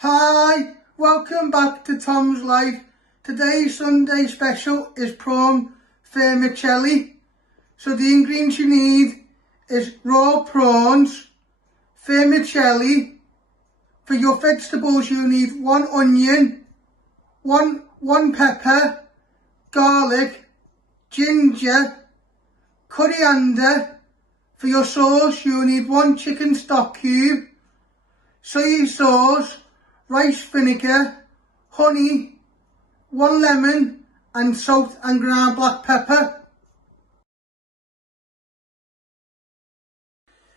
Hi, welcome back to Tom's Life. Today's Sunday special is prawn vermicelli. So the ingredients you need is raw prawns, vermicelli. For your vegetables you need 1 onion, one pepper, garlic, ginger, coriander. For your sauce you need 1 chicken stock cube, soy sauce, rice vinegar, honey, 1 lemon and salt and ground black pepper.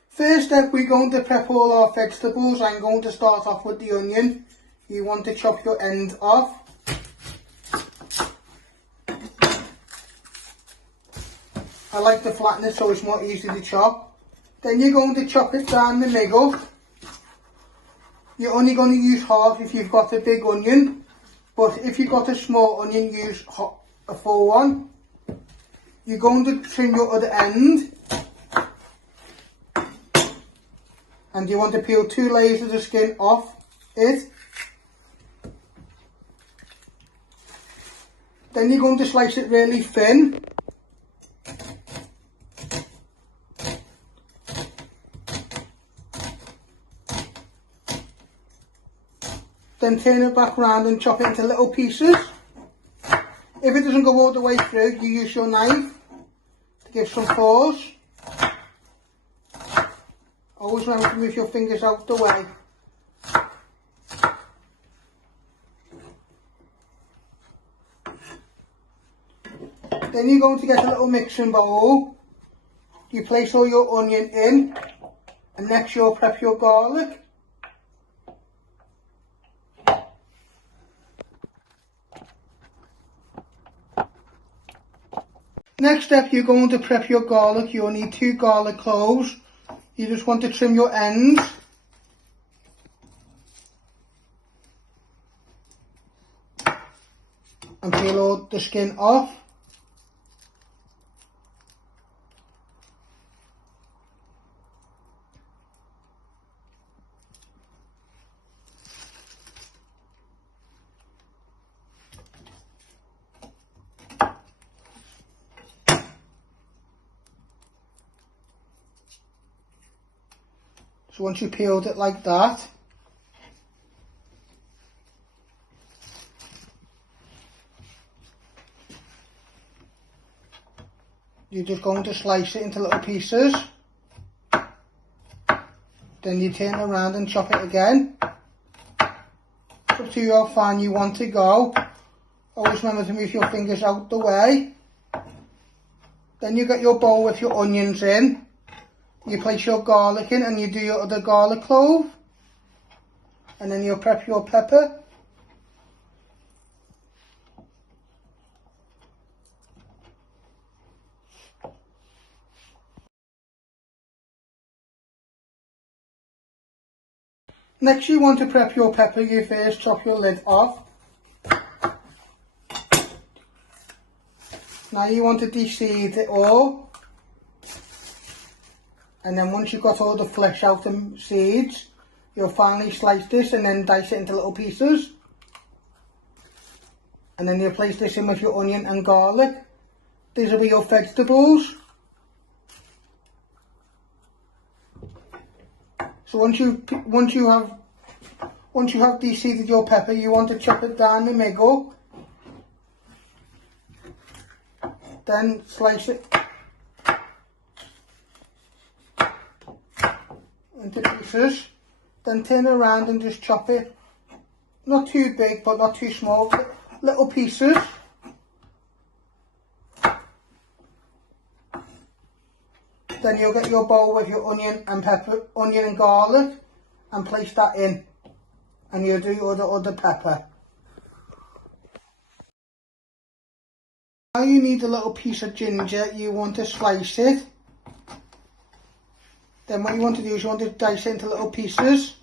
First step, we're going to prep all our vegetables. I'm going to start off with the onion. You want to chop your end off. I like to flatten it so it's more easy to chop. Then you're going to chop it down the middle. You're only going to use half if you've got a big onion, but if you've got a small onion, use a full one. You're going to trim your other end, and you want to peel 2 layers of the skin off it. Then you're going to slice it really thin. Then turn it back round and chop it into little pieces. If it doesn't go all the way through, you use your knife to give some force. Always remember to move your fingers out the way. Then you're going to get a little mixing bowl. You place all your onion in, and next you'll prep your garlic. Next step, you're going to prep your garlic. You'll need 2 garlic cloves. You just want to trim your ends. And peel all the skin off. So once you peeled it like that, you're just going to slice it into little pieces. Then you turn around and chop it again. It's up to you how fine you want to go. Always remember to move your fingers out the way. Then you get your bowl with your onions in. You place your garlic in and you do your other garlic clove. And then you'll prep your pepper. Next you want to prep your pepper. You first chop your lid off. Now you want to de-seed it all. And then once you've got all the flesh out and seeds, you'll finally slice this and then dice it into little pieces. And then you'll place this in with your onion and garlic. These will be your vegetables. So once you have de-seeded your pepper, you want to chop it down the middle. Then slice it into pieces. Then turn around and just chop it, not too big but not too small, little pieces. Then you'll get your bowl with your onion and garlic and place that in, and you'll do your other pepper. Now you need a little piece of ginger. You want to slice it. Then what you want to do is you want to dice it into little pieces.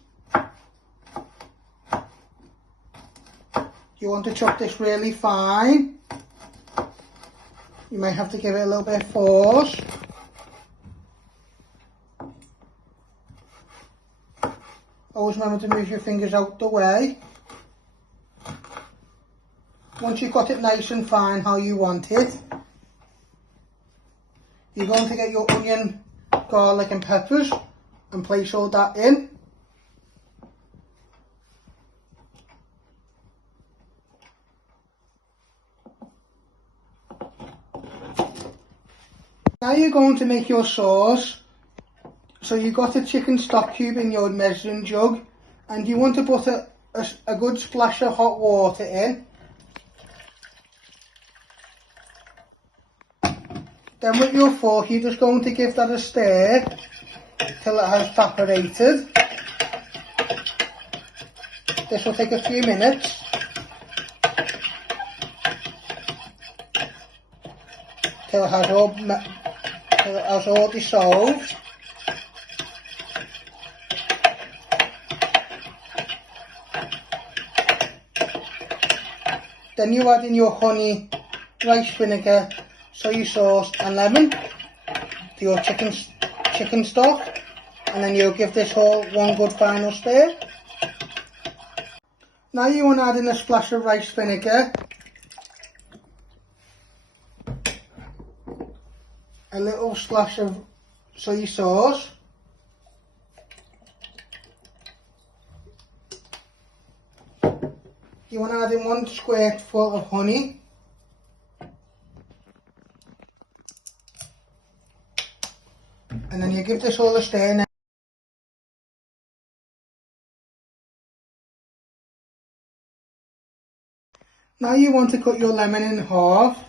You want to chop this really fine. You may have to give it a little bit of force. Always remember to move your fingers out the way. Once you've got it nice and fine how you want it, you're going to get your onion, garlic and peppers and place all that in. Now you're going to make your sauce. So you've got a chicken stock cube in your measuring jug and you want to put a good splash of hot water in. Then with your fork you're just going to give that a stir till it has evaporated. This will take a few minutes. Till it has all dissolved. Then you add in your honey, rice vinegar, soy sauce and lemon to your chicken stock, and then you'll give this all one good final stir. Now you want to add in a splash of rice vinegar, a little splash of soy sauce, you want to add in 1 squirt full of honey, and then you give this all a stir. Now you want to cut your lemon in half.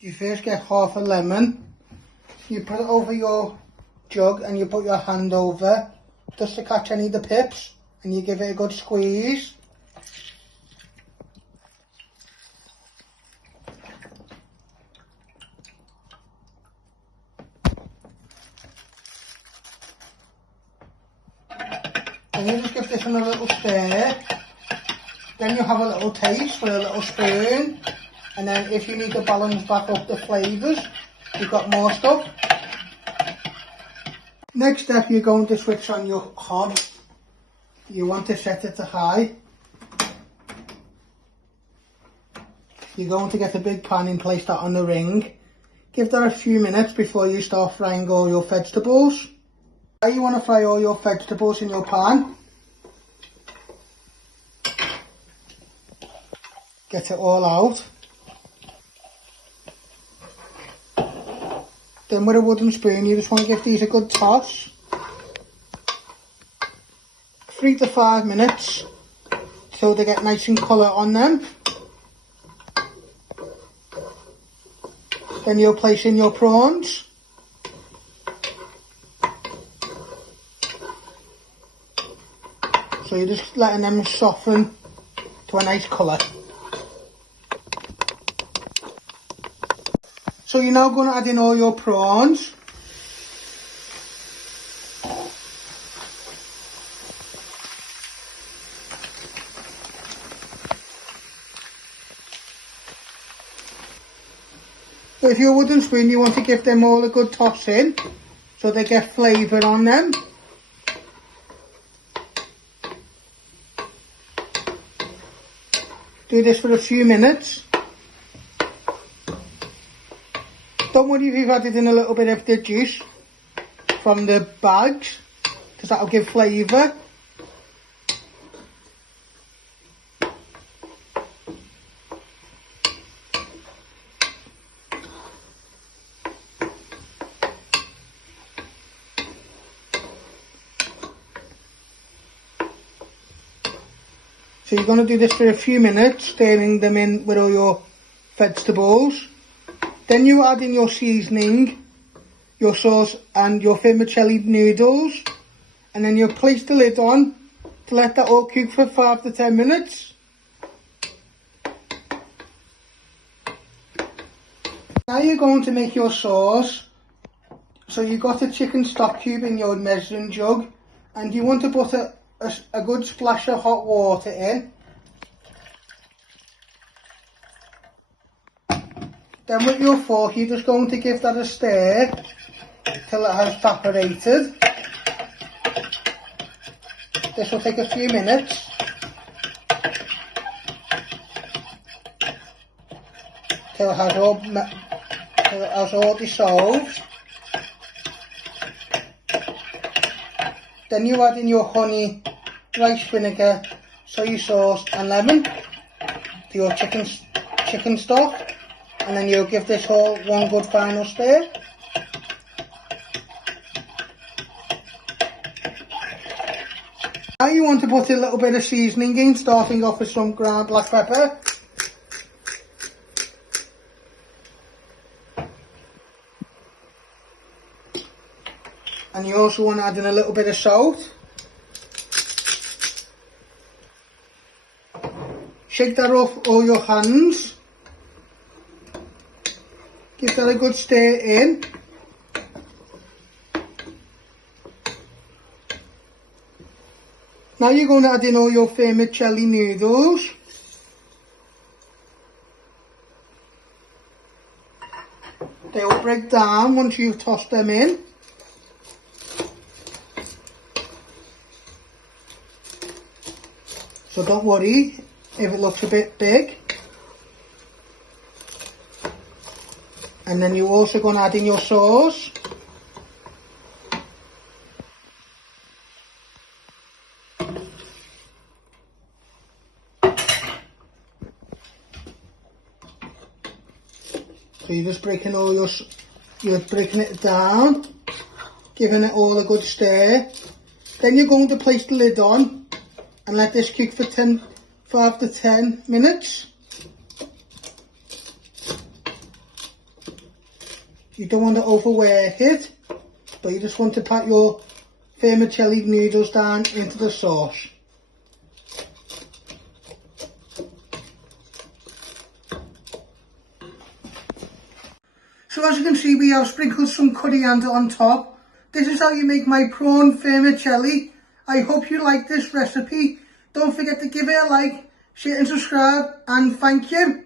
You first get half a lemon, you put it over your jug and you put your hand over just to catch any of the pips, and you give it a good squeeze. And you just give this one a little stir. Then you have a little taste with a little spoon, and then if you need to balance back up the flavours, you've got more stuff. Next step, you're going to switch on your hob. You want to set it to high. You're going to get a big pan and place that on the ring. Give that a few minutes before you start frying all your vegetables. Now you want to fry all your vegetables in your pan. Get it all out. Then with a wooden spoon you just want to give these a good toss. 3 to 5 minutes so they get nice and colour on them. Then you'll place in your prawns. So you're just letting them soften to a nice colour. So you're now going to add in all your prawns. So if you're a wooden spoon, you want to give them all a good toss in so they get flavour on them. Do this for a few minutes. Don't worry if you've added in a little bit of the juice from the bags, because that'll give flavour. So you're going to do this for a few minutes, stirring them in with all your vegetables. Then you add in your seasoning, your sauce and your vermicelli noodles, and then you place the lid on to let that all cook for 5 to 10 minutes. Now you're going to make your sauce. So you've got a chicken stock cube in your measuring jug and you want to put a good splash of hot water in. Then with your fork you're just going to give that a stir till it has evaporated. This will take a few minutes. Till it has all dissolved. Then you add in your honey, rice vinegar, soy sauce and lemon to your chicken stock, and then you'll give this all one good final stir. Now you want to put a little bit of seasoning in, starting off with some ground black pepper. And you also want to add in a little bit of salt. Shake that off all your hands. Give that a good stir in. Now you're going to add in all your vermicelli noodles. They will break down once you've tossed them in. So don't worry if it looks a bit big. And then you're also going to add in your sauce. So you're just breaking it down, giving it all a good stir. Then you're going to place the lid on and let this cook for 5 to 10 minutes. You don't want to overwork it, but you just want to pat your vermicelli noodles down into the sauce. So as you can see, we have sprinkled some coriander on top. This is how you make my prawn vermicelli. I hope you like this recipe. Don't forget to give it a like, share and subscribe, and thank you.